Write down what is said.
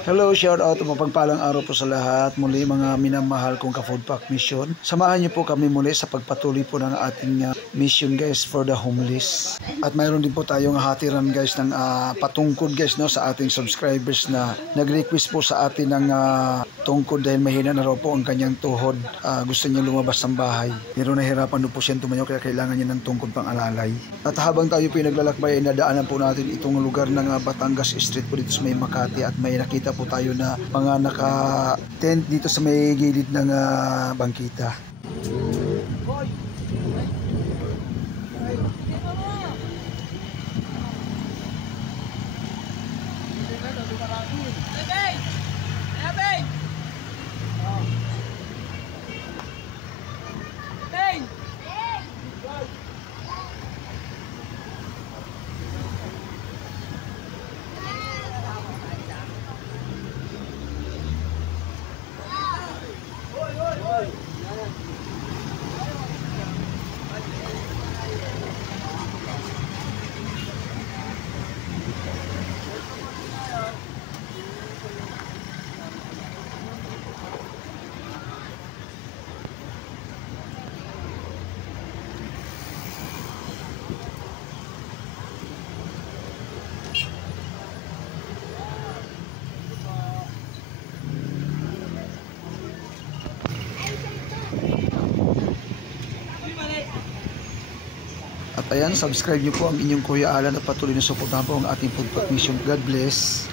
Hello, shout out, mapagpalang araw po sa lahat. Muli mga minamahal kong ka-food pack mission. Samahan niyo po kami muli sa pagpatuloy po ng ating mission guys for the homeless. At mayroon din po tayong hatiran guys ng patungkod guys no, sa ating subscribers na nag-request po sa atin ng tungkod dahil mahina na raw po ang kanyang tuhod. Gusto niya lumabas ng bahay. Pero nahirapan po siya tumayo kaya kailangan niya ng tungkod pang alalay. At habang tayo po naglalakbay ay nadaanan po natin itong lugar ng Batangas Street po dito sa may Makati at may nakita po tayo na mga naka-tent dito sa may gilid ng bangkita. At ayan, subscribe niyo po ang inyong Kuya Alan at patuloy na suportahan po ang ating food pack mission. God bless.